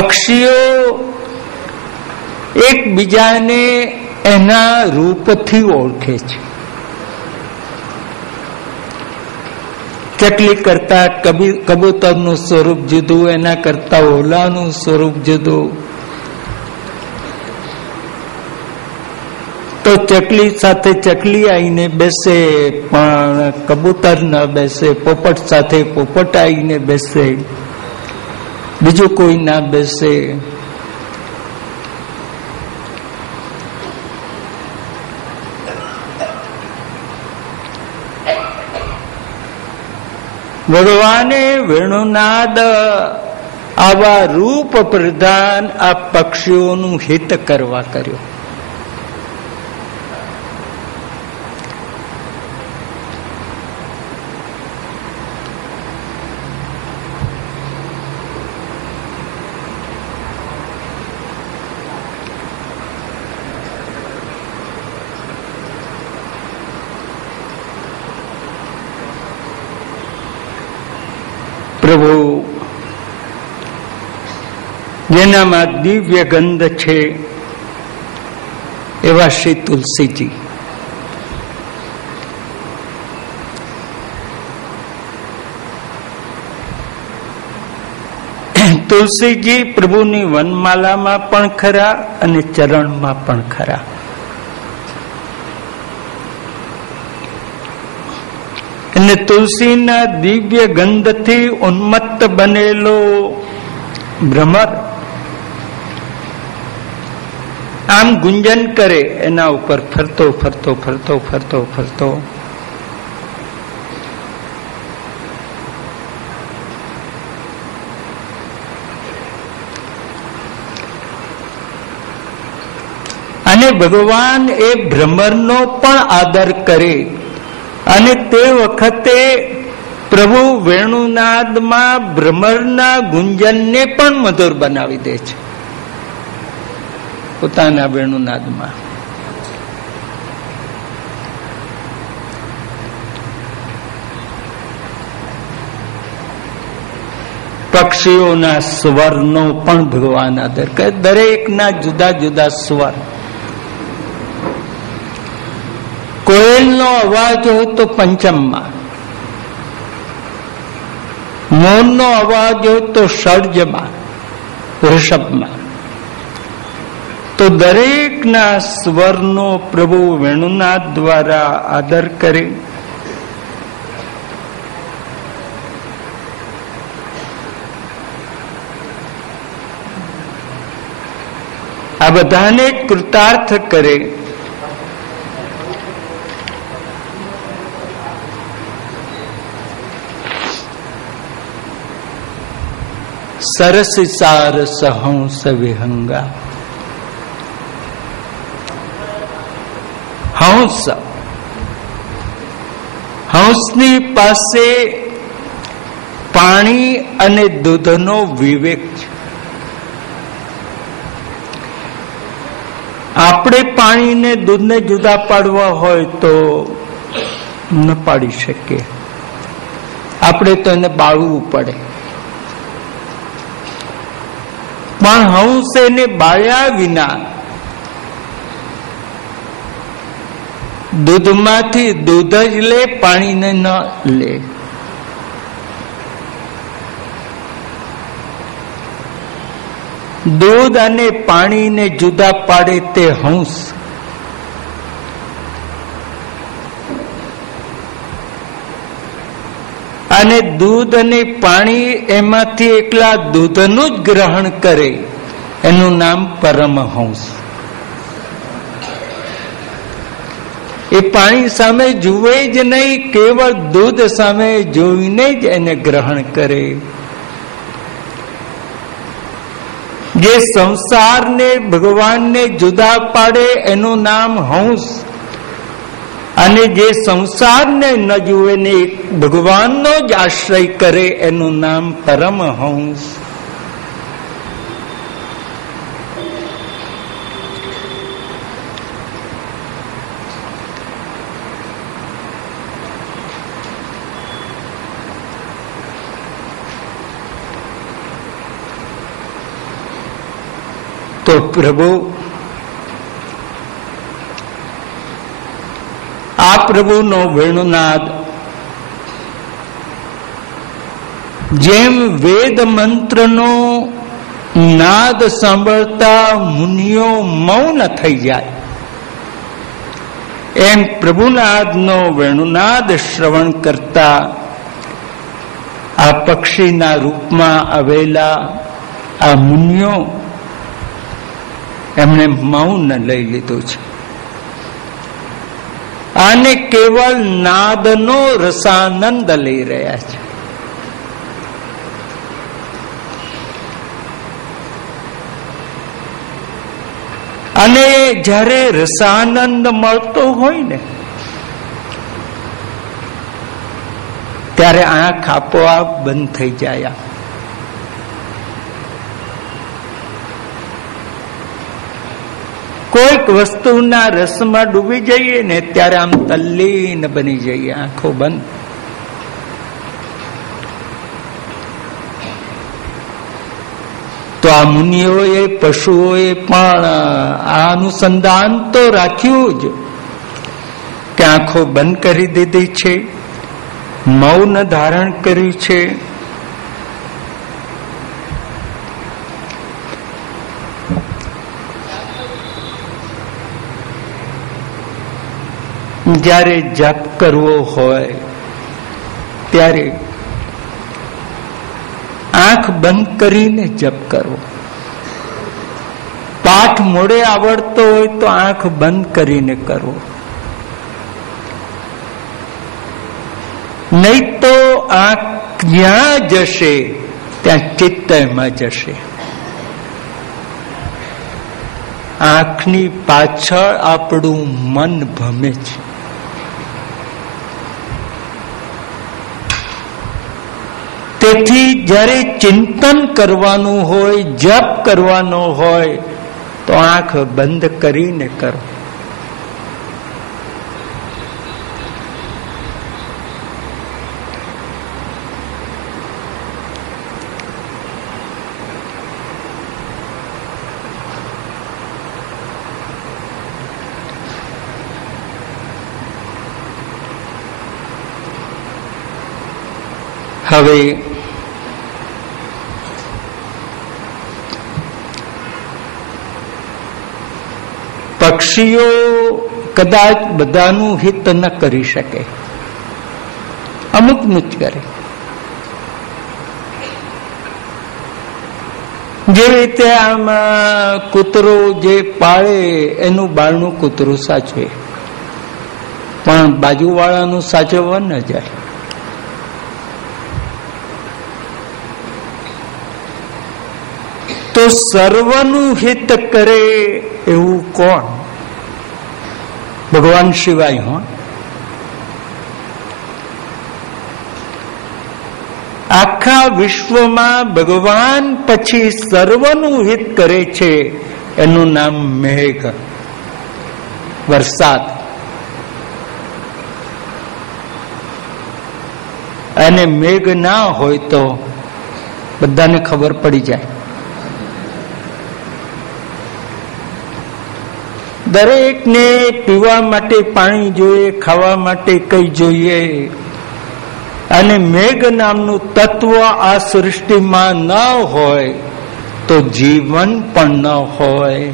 પક્ષીઓ એકબીજાને એના રૂપથી ઓળખે છે. ચકલી કરતા કબૂતરનું સ્વરૂપ જુદું, એના કરતા ઓલાનું સ્વરૂપ જુદું. તો ચકલી સાથે ચકલી આવીને બેસે, પણ કબૂતર ન બેસે. પોપટ સાથે પોપટ આવીને બેસે, બીજું કોઈ ના બેસે. ભગવાને વેણુનાદ આવા રૂપ પ્રધાન આ પક્ષીઓનું હિત કરવા કર્યો. પ્રભુ જેનામાં દિવ્ય ગંધ છે એવા શ્રી તુલસીજી. તુલસીજી પ્રભુની વનમાલામાં પણ ખરા અને ચરણમાં પણ ખરા. અને તુલસીના દિવ્ય ગંધથી ઉન્મત્ત બનેલો ભ્રમર આમ ગુંજન કરે એના ઉપર ફરતો ફરતો ફરતો ફરતો ફરતો અને ભગવાન એ ભ્રમરનો પણ આદર કરે. અને તે વખતે પ્રભુ વેણુનાદમાં ભ્રમરના ગુંજનને પણ મધુર બનાવી દે છે પોતાના વેણુનાદમાં. પક્ષીઓના સ્વરનો પણ ભગવાન આદર કરે. દરેકના જુદા જુદા સ્વર. કોયલનો અવાજ હોય તો પંચમમાં, મોરનો અવાજ હોય તો ષડજમાં, ઋષભમાં. તો દરેકના સ્વરનો પ્રભુ વેણુનાદ દ્વારા આદર કરે. આ બધાને કૃતાર્થ કરે. સરસ સારસ હંસ વિહંગા. હંસની પાસે પાણી અને દૂધનો વિવેક છે. આપણે પાણીને દૂધને જુદા પાડવા હોય તો ન પાડી શકીએ. આપણે તો એને બાળવું પડે. પણ હંસ એને બાળ્યા વિના દૂધમાંથી દૂધ જ લે, પાણીને ન લે. દૂધ અને પાણીને જુદા પાડે તે હંસ. અને દૂધ અને પાણી એમાંથી એકલા દૂધનું જ ગ્રહણ કરે એનું નામ પરમહંસ. એ પાણી સામે જુએ જ નહીં, કેવળ દૂધ સામે જોઈને જ એને ગ્રહણ કરે. જે સંસારને ભગવાનને જુદા પાડે એનું નામ હંસ. અને જે સંસારને ન જુએ ને ભગવાનનો જ આશ્રય કરે એનું નામ પરમહંસ. तो प्रभु आ प्रभुनो वेणुनाद जेम वेद मंत्रनो नाद सांभळता मुनियो मौन थई जाय एम प्रभुनादनो वेणुनाद श्रवण करता आ पक्षीना रूपमां आवेला आ मुनियो एमणे मौन लई लीधुं छे। आने केवल नादनो रसानंद लई रह्या छे। અને જ્યારે રસાનંદ મળતો હોય ને ત્યારે આંખ આપોઆપ બંધ થઈ જાય। કોઈક વસ્તુના રસમાં ડૂબી જઈએ ને ત્યારે આમ તલ્લીન બની જઈએ, આંખો બંધ। તો આ મુનિઓએ પશુઓએ પણ આ અનુસંધાન તો રાખ્યું જ કે આંખો બંધ કરી દીધી છે, મૌન ધારણ કર્યું છે। જ્યારે જપ કરવો હોય ત્યારે આંખ બંધ કરીને જપ કરવો। પાઠ મોડે આવડતો હોય તો આંખ બંધ કરીને કરવો, નહીં તો આંખ જ્યાં જશે ત્યાં ચિત્તમાં જશે। આંખની પાછળ આપણું મન ભમે છે। તેથી જ્યારે ચિંતન કરવાનું હોય, જપ કરવાનો હોય તો આંખ બંધ કરીને કરો। હવે પક્ષીઓ કદાચ બધાનું હિત ન કરી શકે, અમુકનું જ કરે। જે રીતે આમ કૂતરો જે પાળે એનું બાળનું કૂતરું સાચવે, પણ બાજુવાળાનું સાચવવા ન જાય। તો સર્વનું હિત કરે એવું કોણ? ભગવાન સિવાય। હો, આખા વિશ્વમાં ભગવાન પછી સર્વનું હિત કરે છે એનું નામ મેઘ, વરસાદ। અને મેઘ ના હોય તો બધાને ખબર પડી જાય। દરેકને પીવા માટે પાણી જોઈએ, ખાવા માટે કઈ જોઈએ, અને મેઘ નામનું તત્વ આ સૃષ્ટિમાં ન હોય તો જીવન પણ ન હોય।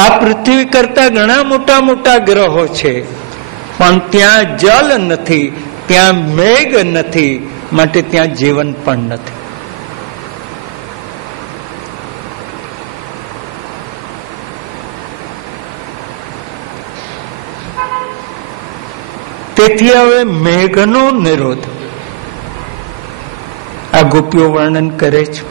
આ પૃથ્વી કરતા ઘણા મોટા મોટા ગ્રહો છે, પણ ત્યાં જલ નથી, ત્યાં મેઘ નથી, માટે ત્યાં જીવન પણ નથી। તેથી હવે મેઘનો નિરોધ આ ગોપીઓ વર્ણન કરે છે।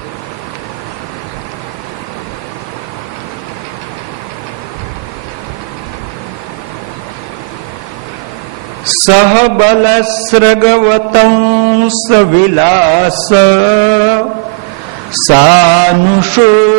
સહ બલ સ્રગવતં સવિલાસ સાનુષુક્ષિતિ